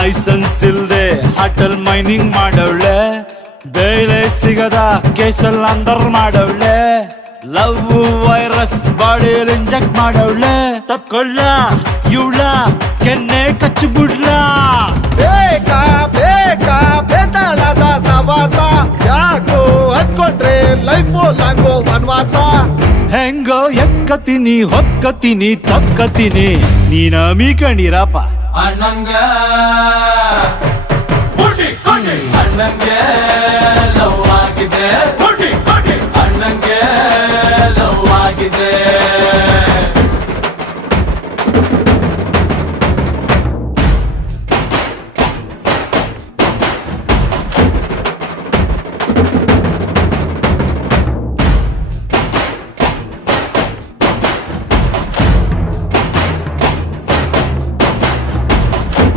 Licence ಇಲ್ದೆ ಹಾಟಲ್ mining ಮಾಡವಳೆ, ಬೇಳೆ ಸಿಗದ ಕೇಸಲ್ ಅಂದರ್ ಮಾಡವಳೆ, ಲವ್ ವೈರಸ್ ಬಾಡಿಯಲ್ಲಿ ಇಂಜೆಕ್ಟ್ ಮಾಡವಳೆ. ತಪ್ಕೊಳ್ಳ ಇವಳ ಕೆನ್ನೆ ಕಚ್ಚಿಬಿಡ್ಲ. ಬೇಕಾ ಬೇಕಾ ಬೇತಾಳದ ಸವಾಸ, ಯಾಕೋ ಅನ್ಕೊಂಡ್ರೆ ಲೈಫು ಲಾಂಗೋ ವನವಾಸ. ಹೆಂಗೋ ಎಕ್ಕತೀನಿ ಹೊಕ್ಕತೀನಿ ತಕ್ಕತೀನಿ, ನೀನ ಮೀಕಣಿರಪ್ಪ ಅಣ್ಣಂಗೆ ಅಣ್ಣಂಗೆ